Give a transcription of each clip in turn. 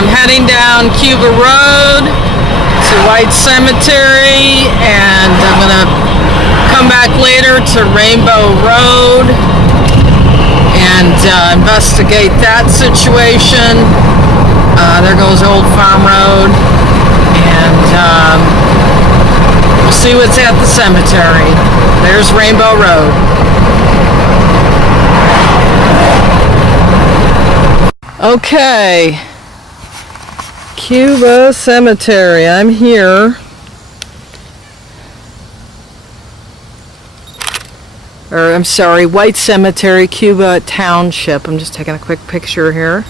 I'm heading down Cuba Road to White Cemetery, and I'm going to come back later to Rainbow Road and investigate that situation. There goes Old Farm Road, and we'll see what's at the cemetery. There's Rainbow Road. Okay, Cuba Cemetery, I'm here. Or, I'm sorry, White Cemetery, Cuba Township. I'm just taking a quick picture here.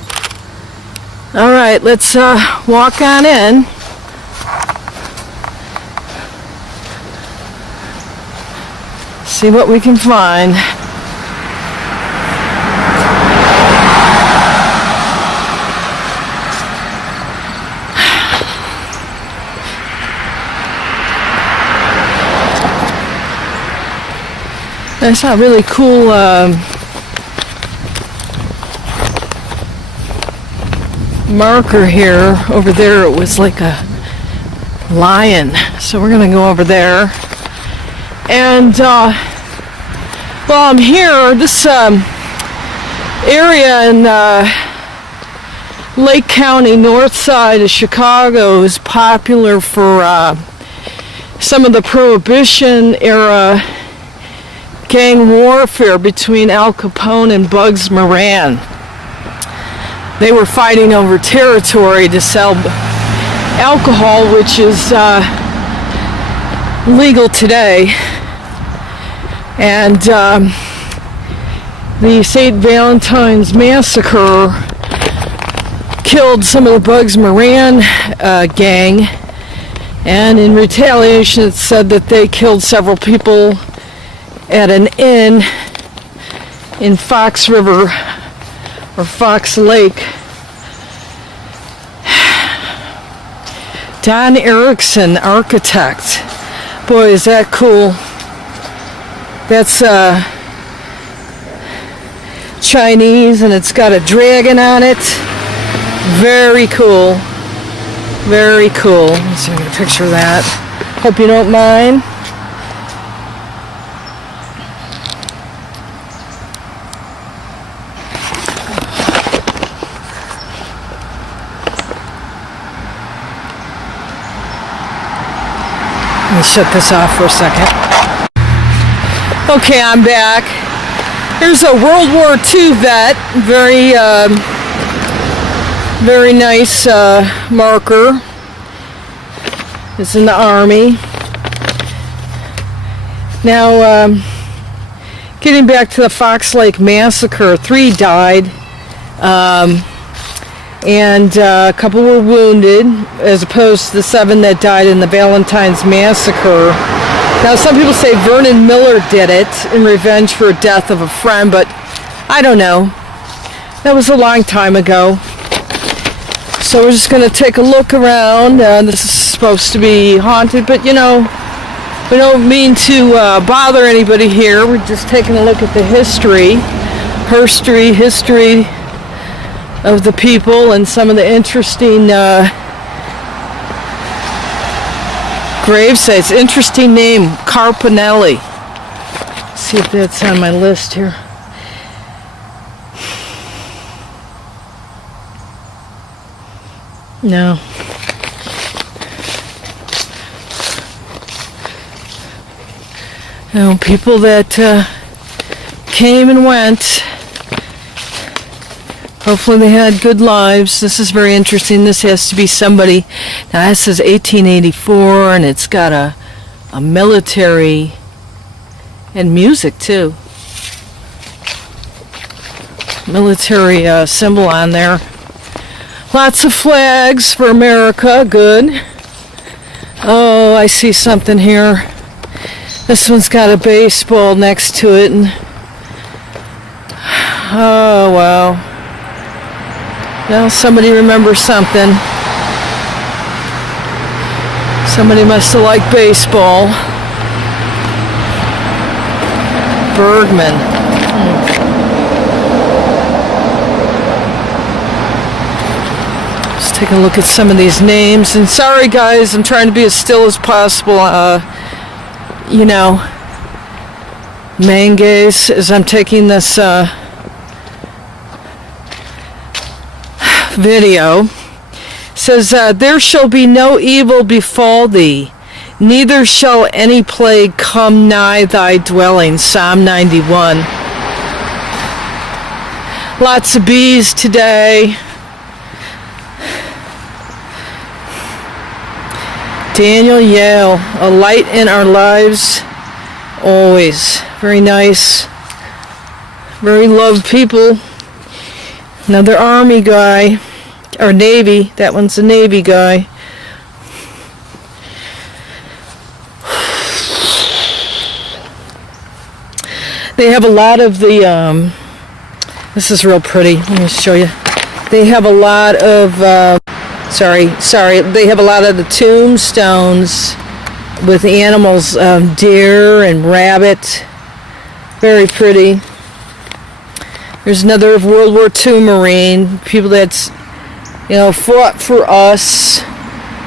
Alright, let's walk on in. See what we can find. I saw a really cool marker here. Over there it was like a lion, so we're gonna go over there. And while I'm here, this area in Lake County, north side of Chicago, is popular for some of the Prohibition era gang warfare between Al Capone and Bugs Moran. They were fighting over territory to sell alcohol, which is legal today. And the St. Valentine's Massacre killed some of the Bugs Moran gang, and in retaliation it said that they killed several people at an inn in Fox River or Fox Lake. Don Erickson, architect. Boy, is that cool. That's Chinese, and it's got a dragon on it. Very cool. Very cool. Let's see if I can get a picture of that. Hope you don't mind. Let me shut this off for a second. Okay, I'm back. Here's a World War II vet. Very nice marker. It's in the Army. Now, getting back to the Fox Lake Massacre, 3 died. And a couple were wounded, as opposed to the 7 that died in the Valentine's Massacre. Now, some people say Vernon Miller did it in revenge for the death of a friend, but I don't know. That was a long time ago. So we're just going to take a look around. This is supposed to be haunted, but you know, we don't mean to bother anybody here. We're just taking a look at the history of the people and some of the interesting grave sites. Interesting name, Carpinelli. Let's see if that's on my list here. No. No, people that came and went. Hopefully they had good lives. This is very interesting. This has to be somebody. Now this says 1884, and it's got a military and music too. Military symbol on there. Lots of flags for America. Good. Oh, I see something here. This one's got a baseball next to it. And oh, wow. Well, somebody remembers something. Somebody must have liked baseball. Bergman. Just Take a look at some of these names. And sorry guys, I'm trying to be as still as possible. You know, mangays as I'm taking this video. It says, there shall be no evil befall thee, neither shall any plague come nigh thy dwelling. Psalm 91. Lots of bees today. Daniel Yale, a light in our lives, always. Very nice. Very loved people. Another Army guy, or Navy. That one's a Navy guy. They have a lot of the, this is real pretty. Let me show you. They have a lot of, they have a lot of the tombstones with animals, deer and rabbit. Very pretty. There's another World War II Marine, people that's, you know, fought for us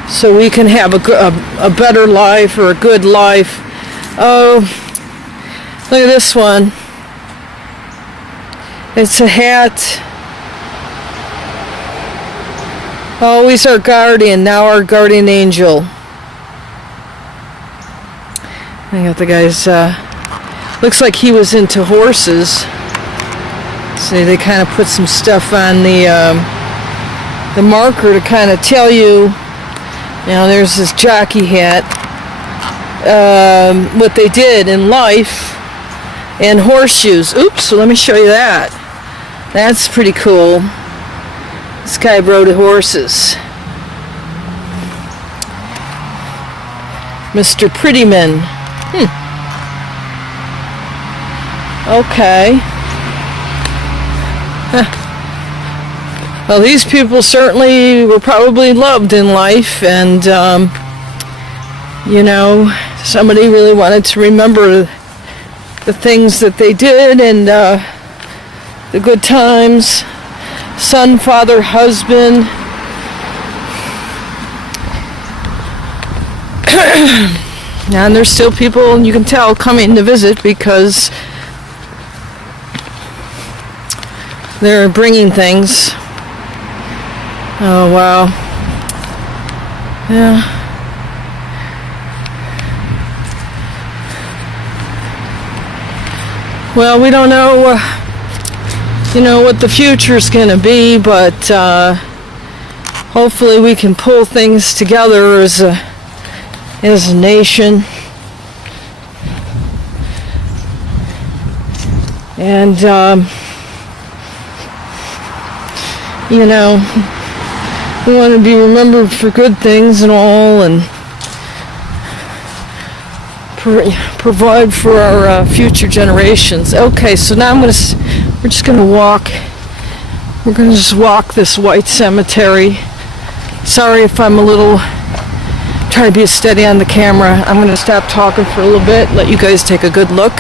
so we can have a better life or a good life. Oh, look at this one. It's a hat. Always our guardian, now our guardian angel. I got the guy's, looks like he was into horses. So they kind of put some stuff on the marker to kind of tell you, you know, there's this jockey hat, what they did in life, and horseshoes. Oops, so let me show you that. That's pretty cool. This guy rode horses. Mr. Prettyman. Okay. Well, these people certainly were probably loved in life, and you know, somebody really wanted to remember the things that they did and the good times. Son, father, husband. And there's still people, you can tell, coming to visit because they're bringing things. Oh, wow. Yeah. Well, we don't know, you know, what the future's going to be, but hopefully we can pull things together as a nation. And, you know, we want to be remembered for good things and all, and provide for our future generations. Okay, so now we're just going to walk. We're going to just walk this white cemetery. Sorry if I'm a little, trying to be steady on the camera. I'm going to stop talking for a little bit, let you guys take a good look.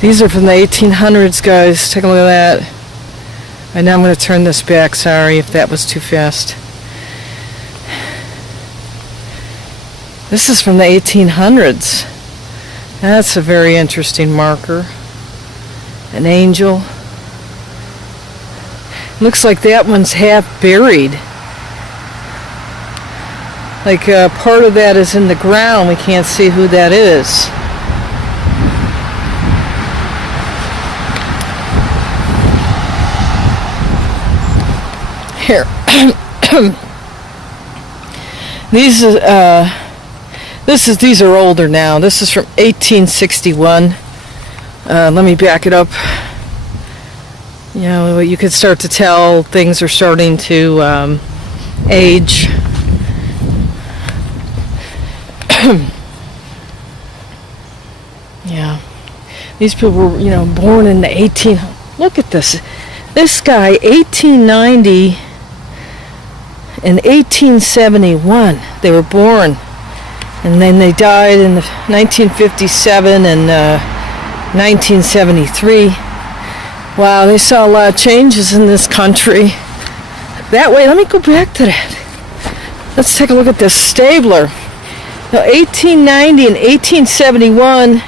These are from the 1800s, guys. Take a look at that. And now I'm going to turn this back. Sorry if that was too fast. This is from the 1800s. That's a very interesting marker. An angel. Looks like that one's half buried. Like part of that is in the ground. We can't see who that is. Here. These are older now. This is from 1861. Let me back it up. You know, you could start to tell things are starting to age. Yeah. These people were, you know, born in the 18... Look at this. This guy, 1890 and 1871. They were born. And then they died in 1957 and 1973. Wow, they saw a lot of changes in this country. That way, let me go back to that. Let's take a look at this Stabler. Now, 1890 and 1871,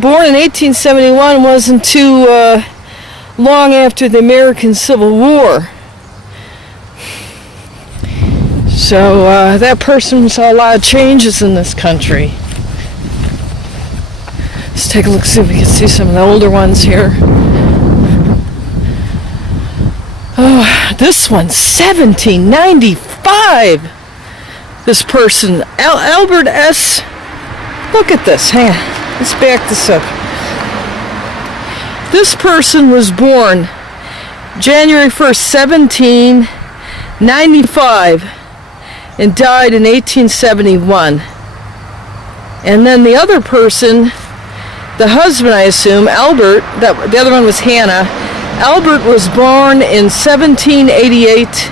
born in 1871 wasn't too long after the American Civil War. So that person saw a lot of changes in this country. Let's take a look, see if we can see some of the older ones here. Oh, this one's 1795. This person, Albert S. Look at this. Hang on. Let's back this up. This person was born January 1st, 1795 and died in 1871. And then the other person, the husband, I assume, Albert, the other one was Hannah. Albert was born in 1788,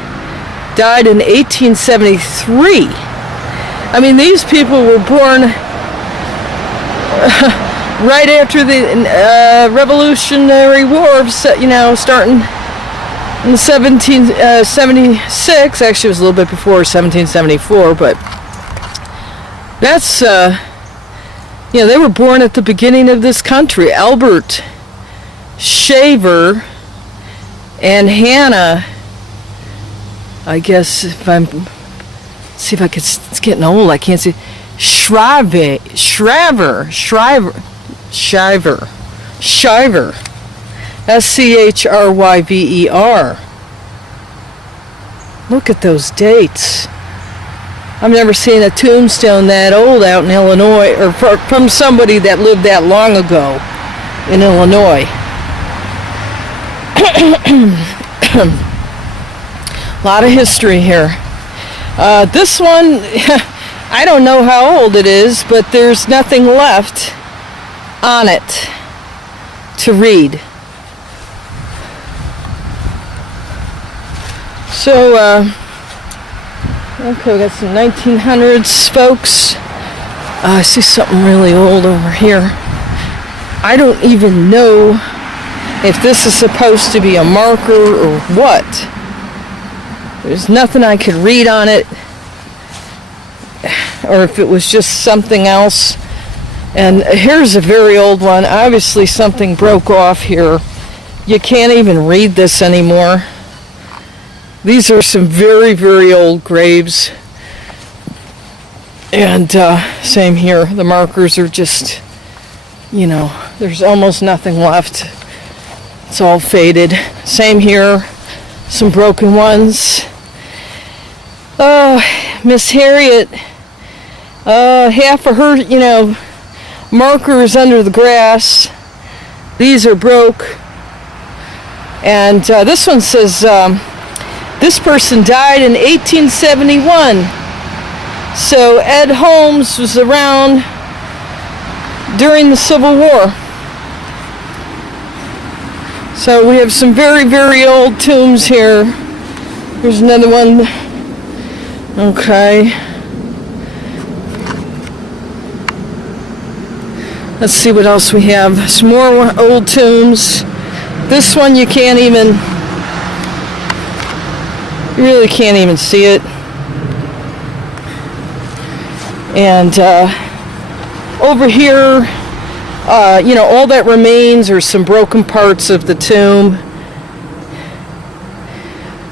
died in 1873. I mean, these people were born right after the Revolutionary War, starting in 1776. Actually, it was a little bit before 1774, but that's, they were born at the beginning of this country. Albert Shaver and Hannah, I guess see if I could, it's getting old, I can't see. Shriver. Schryver. Look at those dates. I've never seen a tombstone that old out in Illinois, or from somebody that lived that long ago in Illinois. A lot of history here. This one, I don't know how old it is, but there's nothing left on it to read. So, okay, we got some 1900s folks. I see something really old over here. I don't even know if this is supposed to be a marker or what. There's nothing I could read on it, or if it was just something else. And here's a very old one. Obviously something broke off here. You can't even read this anymore. These are some very, very old graves. And same here. The markers are just, there's almost nothing left. It's all faded. Same here. Some broken ones. Oh, Miss Harriet. Half of her, markers under the grass. These are broke. And this one says, this person died in 1871. So Ed Holmes was around during the Civil War. So we have some very, very old tombs here. Here's another one. Okay. Let's see what else we have. Some more old tombs. This one you really can't even see it. And over here, all that remains are some broken parts of the tomb.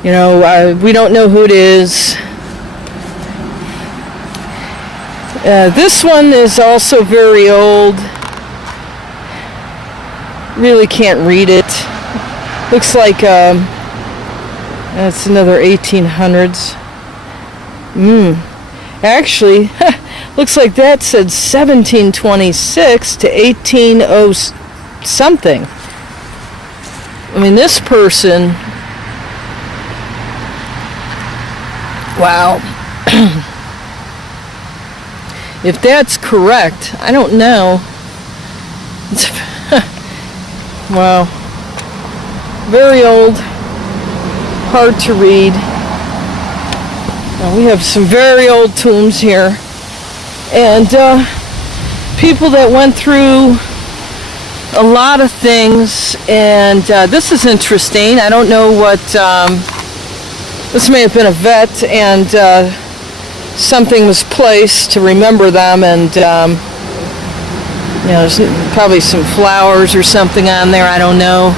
We don't know who it is. This one is also very old. Really can't read it. Looks like that's another 1800s. Actually, looks like that said 1726 to 1800 something. I mean, this person, wow. If that's correct, I don't know. Wow. Very old. Hard to read. Now we have some very old tombs here, and people that went through a lot of things. And this is interesting. I don't know what this may have been a vet, and something was placed to remember them, and there's probably some flowers or something on there. I don't know.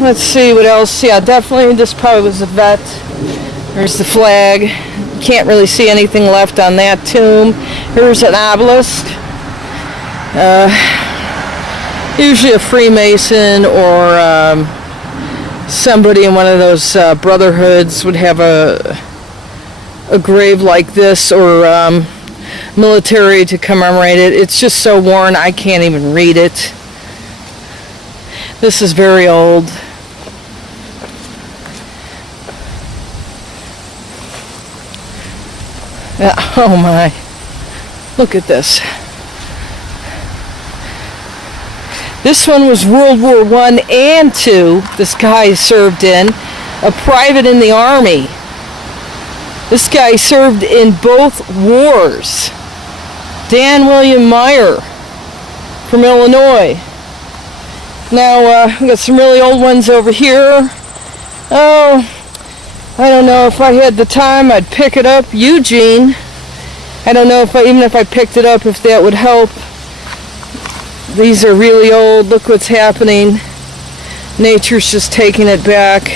Let's see what else. Yeah, definitely this probably was a vet. There's the flag. Can't really see anything left on that tomb. Here's an obelisk. Usually a Freemason or somebody in one of those brotherhoods would have a grave like this, or military to commemorate it. It's just so worn I can't even read it. This is very old. Oh my, look at this. This one was World War I and II. This guy served in, a private in the Army. This guy served in both wars. Dan William Meyer from Illinois. Now, we got some really old ones over here. Oh, I don't know, if I had the time, I'd pick it up. Eugene. I don't know even if I picked it up, if that would help. These are really old. Look what's happening. Nature's just taking it back.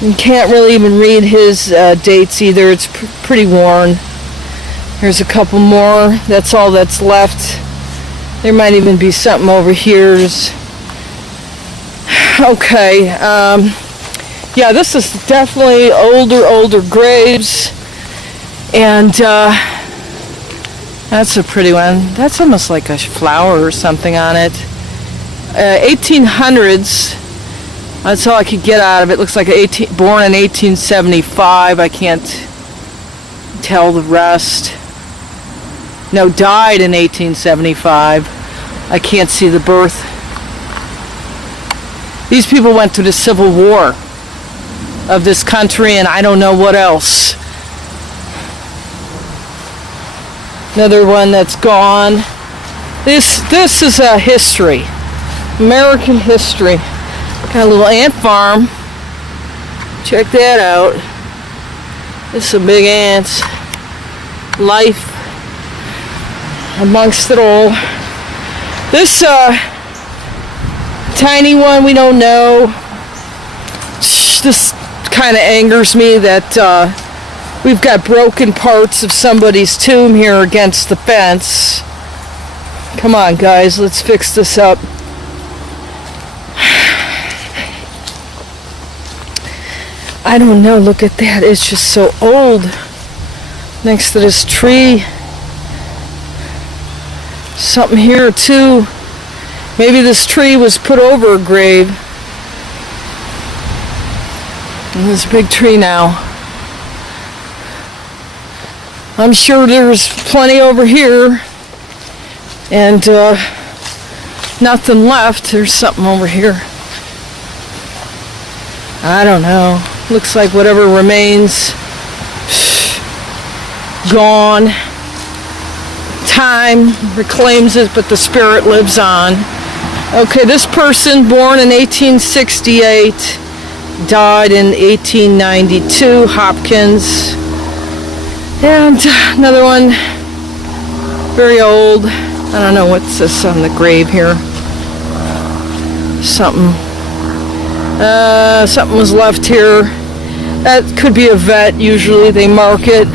You can't really even read his dates either. It's pretty worn. Here's a couple more. That's all that's left. There might even be something over here. Okay. Yeah, this is definitely older graves. And that's a pretty one. That's almost like a flower or something on it. 1800s. That's all I could get out of it. Looks like born in 1875. I can't tell the rest. No, died in 1875. I can't see the birth. These people went through the Civil War of this country, and I don't know what else. Another one that's gone. This is a history, American history. Got a little ant farm. Check that out. There's some big ants. Life amongst it all. This tiny one, we don't know. This kind of angers me that we've got broken parts of somebody's tomb here against the fence. Come on, guys, let's fix this up. I don't know, look at that. It's just so old. Next to this tree. Something here too. Maybe this tree was put over a grave. And this big tree now. I'm sure there's plenty over here. And nothing left. There's something over here. I don't know. Looks like whatever remains, gone. Time reclaims it, but the spirit lives on. Okay, this person, born in 1868, died in 1892, Hopkins. And another one, very old. I don't know what's this on the grave here. Something was left here. That could be a vet. Usually they mark it.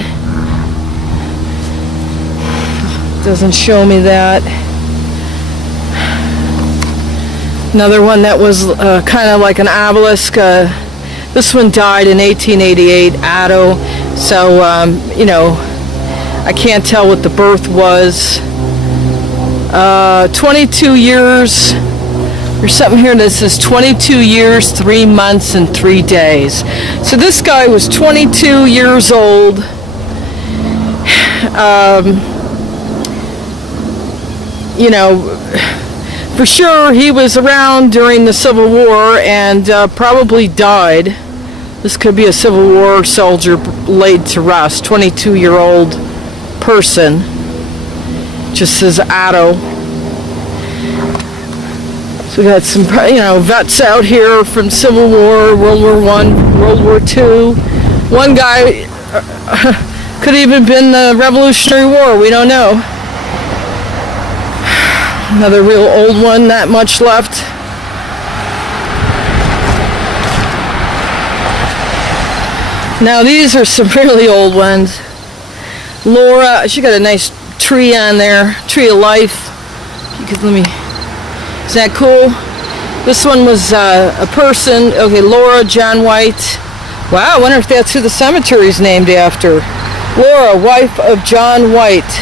Doesn't show me that. Another one that was kind of like an obelisk. This one died in 1888, Otto. So, I can't tell what the birth was. 22 years. There's something here that says 22 years, 3 months, and 3 days. So this guy was 22 years old. For sure he was around during the Civil War and probably died. This could be a Civil War soldier laid to rest. 22-year-old person. Just says Otto. So we got some, vets out here from Civil War, World War I, World War II. One guy could have even been the Revolutionary War. We don't know. Another real old one, not much left. Now these are some really old ones. Laura, she got a nice tree on there, tree of life. You could let me. Is that cool? This one was a person. Okay, Laura John White. Wow, I wonder if that's who the cemetery is named after. Laura, wife of John White,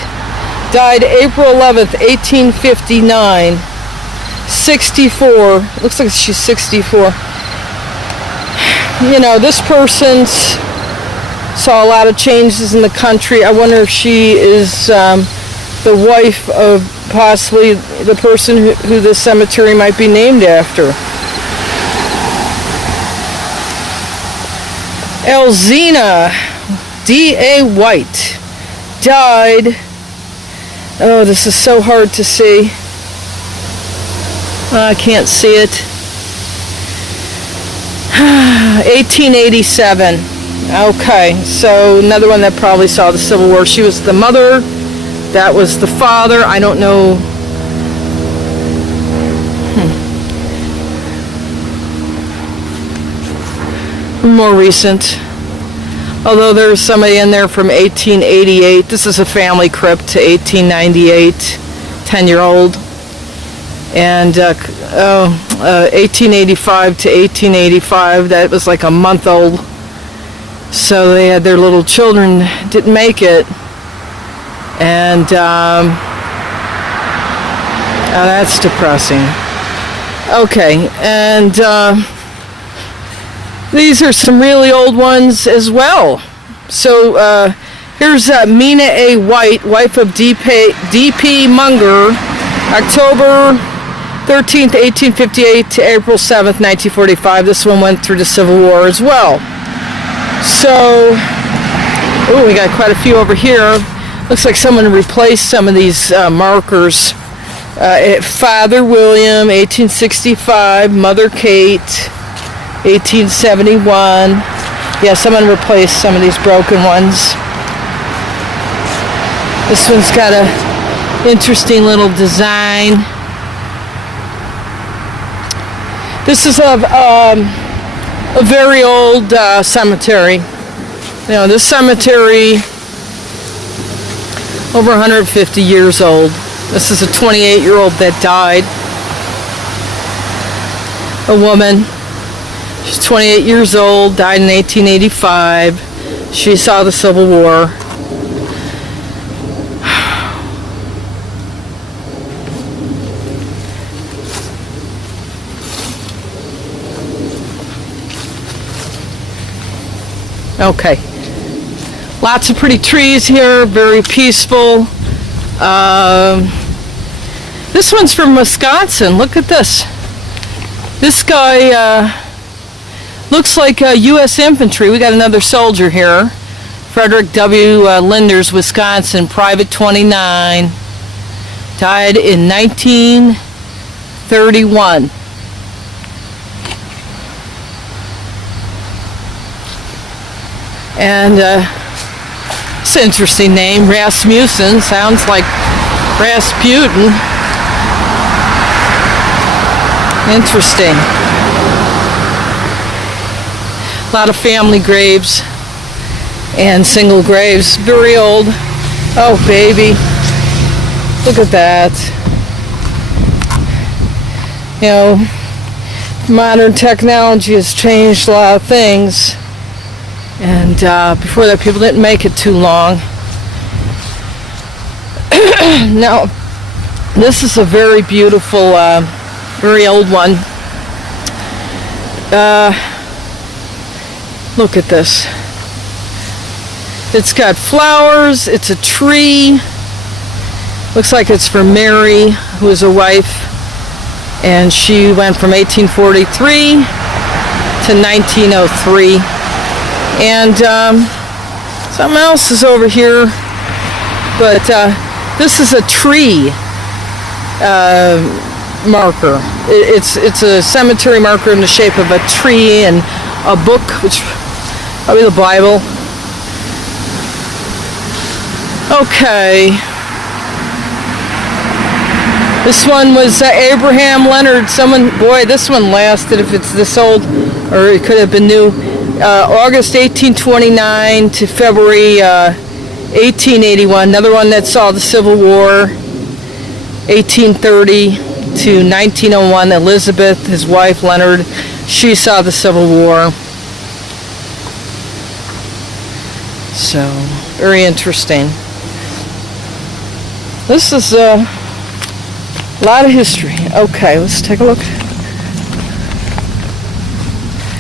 died April 11th, 1859. 64. Looks like she's 64. This person's saw a lot of changes in the country. I wonder if she is the wife of possibly the person who this cemetery might be named after. Elzina D.A. White died. Oh, this is so hard to see. I can't see it. 1887. Okay, so another one that probably saw the Civil War. She was the mother. That was the father. I don't know. More recent. Although there's somebody in there from 1888. This is a family crypt to 1898. 10-year-old. And 1885 to 1885. That was like a month old. So they had their little children didn't make it, and that's depressing. Okay, and these are some really old ones as well. So here's Mina A. White, wife of D.P. Munger, October 13th, 1858 to April 7th, 1945. This one went through the Civil War as well. So, we got quite a few over here. Looks like someone replaced some of these markers. Father William, 1865. Mother Kate, 1871. Yeah, someone replaced some of these broken ones. This one's got a interesting little design. This is a very old cemetery. This cemetery, over 150 years old. This is a 28-year-old that died. A woman. She's 28 years old, died in 1885. She saw the Civil War. Okay, lots of pretty trees here, very peaceful. This one's from Wisconsin. Look at this. This guy looks like U.S. infantry. We got another soldier here. Frederick W. Linders, Wisconsin, Private 29. Died in 1931. And it's an interesting name, Rasmussen. Sounds like Rasputin. Interesting. A lot of family graves and single graves. Very old. Oh, baby. Look at that. Modern technology has changed a lot of things. And before that, people didn't make it too long. Now, this is a very beautiful, very old one. Look at this. It's got flowers. It's a tree. Looks like it's for Mary, who is a wife. And she went from 1843 to 1903. And something else is over here, but this is a tree marker. It's a cemetery marker in the shape of a tree and a book, which probably the Bible. Okay. This one was Abraham Leonard. Boy, this one lasted, if it's this old, or it could have been new. August 1829 to February 1881. Another one that saw the Civil War. 1830 to 1901. Elizabeth, his wife Leonard, she saw the Civil War. So, very interesting. This is a lot of history. Okay, let's take a look.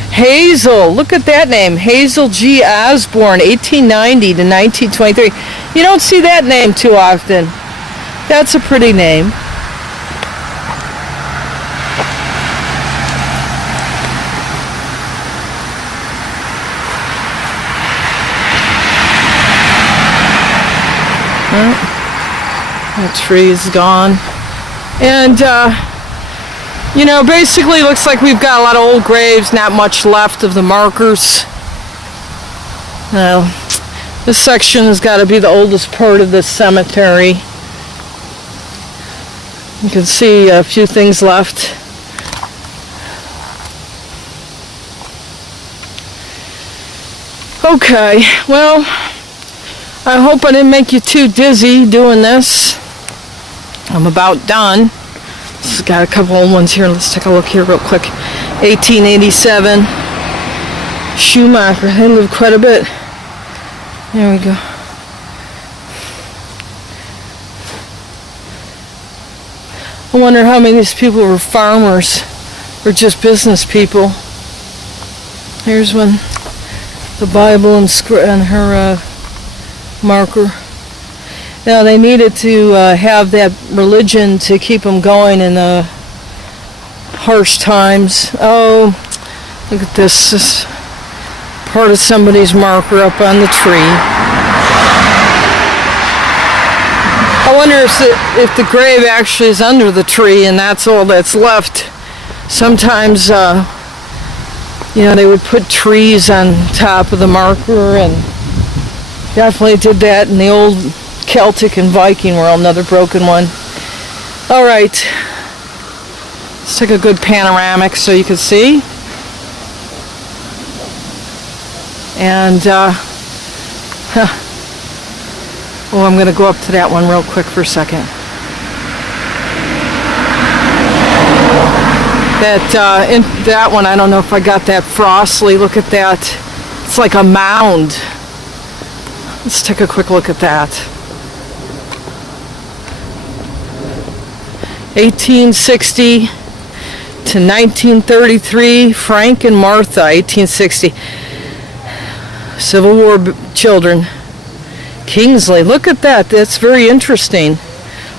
Hazel, look at that name. Hazel G. Osborne, 1890 to 1923. You don't see that name too often. That's a pretty name. That tree is gone. And, you know, basically looks like we've got a lot of old graves, not much left of the markers. This section has got to be the oldest part of this cemetery. You can see a few things left. Okay, well, I hope I didn't make you too dizzy doing this. I'm about done. This has got a couple old ones here. Let's take a look here real quick. 1887. Schumacher. They lived quite a bit. There we go. I wonder how many of these people were farmers or just business people. Here's one. The Bible and her marker. Now they needed to have that religion to keep them going in the harsh times. Oh, look at this. This is part of somebody's marker up on the tree. I wonder if the grave actually is under the tree and that's all that's left. Sometimes, you know, they would put trees on top of the marker, and definitely did that in the old Celtic and Viking world. Another broken one. All right, let's take a good panoramic so you can see. And oh, I'm going to go up to that one real quick for a second. That one, I don't know if I got that frostly. Look at that. It's like a mound. Let's take a quick look at that. 1860 to 1933, Frank and Martha, 1860. Civil War children. Kingsley, look at that. That's very interesting.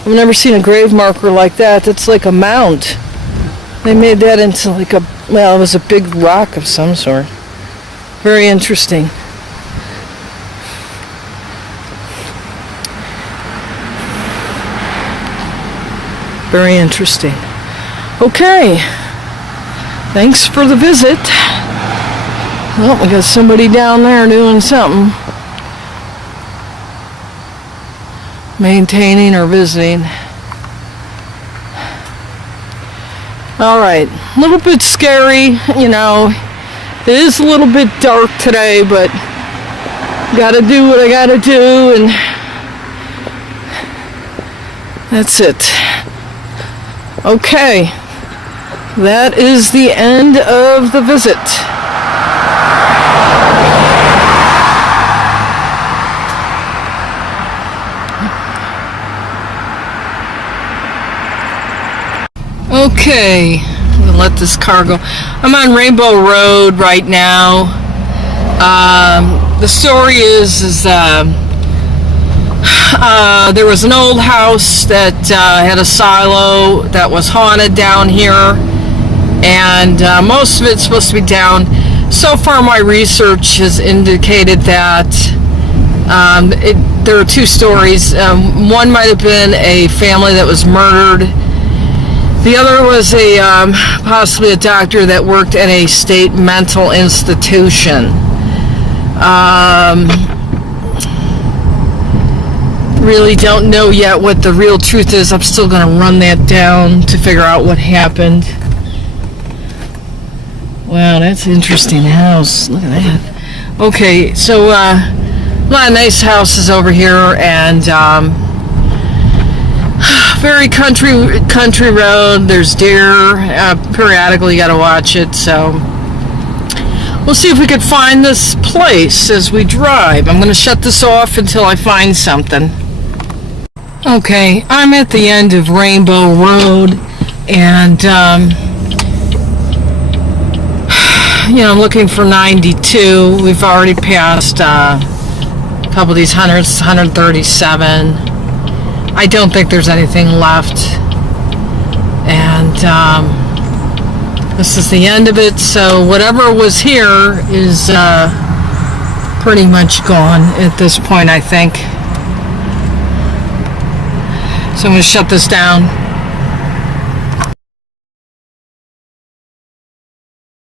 I've never seen a grave marker like that. It's like a mound. They made that into like a, well, it was a big rock of some sort. Very interesting. Very interesting. Okay. Thanks for the visit. Well, we got somebody down there doing something. Maintaining or visiting. All right. A little bit scary, you know. It is a little bit dark today, but gotta do what I gotta do, and that's it. Okay, that is the end of the visit. Okay, I'm gonna let this car go. I'm on Rainbow Road right now. The story is there was an old house that had a silo that was haunted down here, and most of it's supposed to be down. So far, my research has indicated that there are two stories. One might have been a family that was murdered. The other was possibly a doctor that worked at a state mental institution. Really don't know yet what the real truth is. I'm still going to run that down to figure out what happened. Wow, that's an interesting house. Look at that. Okay, so a lot of nice houses over here, and very country road. There's deer. Periodically, you got to watch it. So we'll see if we could find this place as we drive. I'm going to shut this off until I find something. Okay, I'm at the end of Rainbow Road, and I'm looking for 92. We've already passed a couple of these hundreds, 137. I don't think there's anything left, and this is the end of it. So whatever was here is pretty much gone at this point, I think. So I'm going to shut this down.